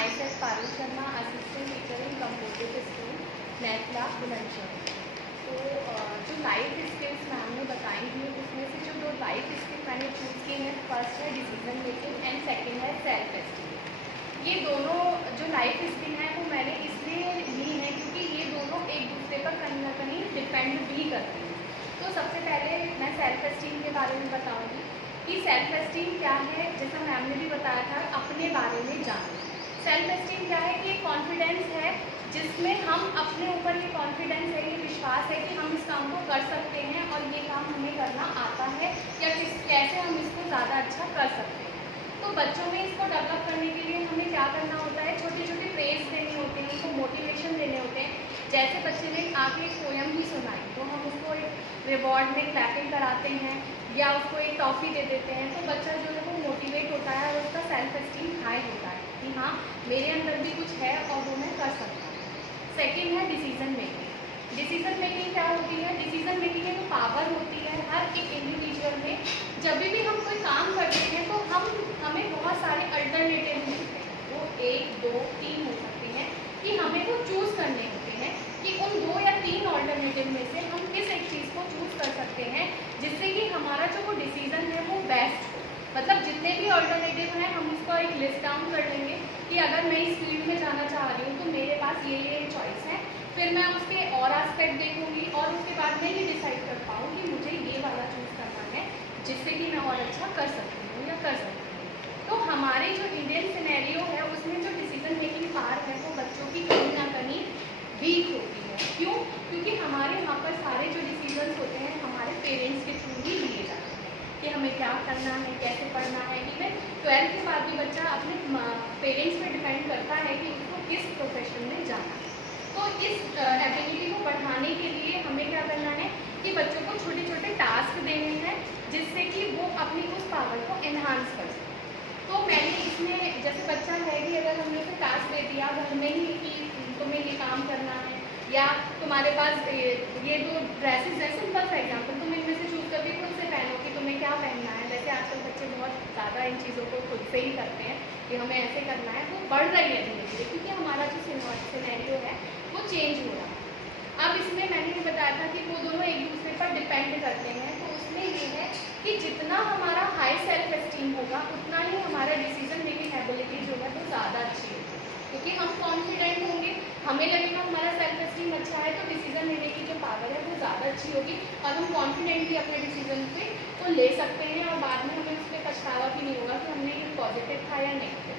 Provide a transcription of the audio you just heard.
My self Parul Sharma, assistant teacher in computer school Netla Bulandshahr. तो जो life skills ma'am ने बताई थी उसमें से जो 2 लाइफ स्किल मैंने चूज़ की हैं, फर्स्ट है डिसीजन मेकिंग एंड सेकंड है सेल्फ एस्टीम। ये दोनों जो लाइफ स्किल हैं वो मैंने इसलिए ली हैं क्योंकि ये दोनों एक दूसरे पर कहीं ना कहीं डिपेंड भी करते हैं। तो सबसे पहले मैं सेल्फ एस्टीम के बारे में बताऊँगी कि सेल्फ एस्टीम क्या है। जैसा मैम ने भी बताया था, अपने बारे में जानना। सेल्फ एस्टीम क्या है कि कॉन्फिडेंस है जिसमें हम अपने ऊपर ये कॉन्फिडेंस है, ये विश्वास है कि हम इस काम को कर सकते हैं और ये काम हमें करना आता है या कैसे हम इसको ज़्यादा अच्छा कर सकते हैं। तो बच्चों में इसको डेवलप करने के लिए हमें क्या करना होता है, छोटे छोटे प्रेज देने होते हैं, उनको मोटिवेशन देने होते हैं। जैसे बच्चे ने आके एक पोएम ही सुनाई तो हम उसको एक रिवॉर्ड में क्लैपिंग कराते हैं या उसको एक टॉफ़ी दे देते हैं, तो बच्चा जो है वो मोटिवेट होता है और उसका सेल्फ एस्टीम हाई होता है कि हाँ मेरे अंदर भी कुछ है और वो मैं कर सकता हूँ। सेकेंड है डिसीजन मेकिंग। डिसीजन मेकिंग क्या होती है? डिसीजन मेकिंग एक पावर होती है हर एक इंडिविजुअल में। जब भी हम कोई काम करते हैं तो हमें बहुत सारे अल्टरनेटिव मिलते हैं, वो 1, 2, 3 हो सकते हैं कि हमें वो चूज़ करने होते हैं कि उन 2 या 3 ऑल्टरनेटिव में से हम किस एक चीज़ को चूज़ कर सकते हैं जिससे कि हमारा जो वो डिसीज़न है वो बेस्ट हो। मतलब जितने भी ऑल्टरनेटिव हैं हम उसको एक लिस्ट डाउन कर लेंगे कि अगर मैं इस फील्ड में जाना चाह रही हूँ तो मेरे पास ये चॉइस है। फिर मैं उसके और एस्पेक्ट देखूँगी और उसके बाद मैं ये डिसाइड कर पाऊँ कि मुझे ये वाला चूज़ करना है जिससे कि मैं और अच्छा कर सकती हूँ या कर सकती हूँ। तो हमारे जो इंडियन सिनेरियो है उसमें जो डिसीजन मेकिंग पावर है वो बच्चों की कहीं ना कहीं वीक होती है। क्यों? क्योंकि हमारे यहाँ पर सारे जो डिसीजंस होते हैं हमारे पेरेंट्स के थ्रू ही लिए जाते हैं कि हमें क्या करना है, कैसे पढ़ना है। इवन 12th के बाद भी बच्चा अपने पेरेंट्स पे डिपेंड करता है कि उसको किस प्रोफेशन में जाना है। तो इस एबिलिटी को बढ़ाने के लिए हमें क्या करना है कि बच्चों को छोटे छोटे टास्क देने हैं जिससे कि वो अपनी उस पावर को एनहांस कर सकें। तो मैंने इसमें जैसे बच्चा है कि अगर हमने उसे टास्क दे दिया घर में ही कि तुम्हें ये काम करना है या तुम्हारे पास ये 2 ड्रेसेस है, सिंपल फॉर एग्जाम्पल तुम इनमें से चूज़ करके खुद से पहनो कि तुम्हें क्या पहनना है। वैसे आजकल बच्चे बहुत ज़्यादा इन चीज़ों को खुद से ही करते हैं कि हमें ऐसे करना है। वो बढ़ रही है धीरे धीरे क्योंकि हमारा जो सिनेरियो है वो चेंज हो रहा है। अब इसमें मैंने ये बताया था कि वो दोनों एक दूसरे पर डिपेंड करते हैं। तो उसमें ये है कि जितना हमारा हाई सेल्फ एस्टीम होगा उतना ही हमारा डिसीजन मेकिंग एबिलिटी जो है वो ज़्यादा अच्छी होगी क्योंकि हम कॉन्फिडेंट होंगे, हमें लगेगा हमारा सेल्फ एस्टीम अच्छा है तो डिसीजन लेने की जो पावर है वो ज़्यादा अच्छी होगी और हम कॉन्फिडेंटली अपने डिसीजन पे तो ले सकते हैं और बाद में हमें उस पर पछतावा भी नहीं होगा कि हमने ये पॉजिटिव था या नेगेटिव।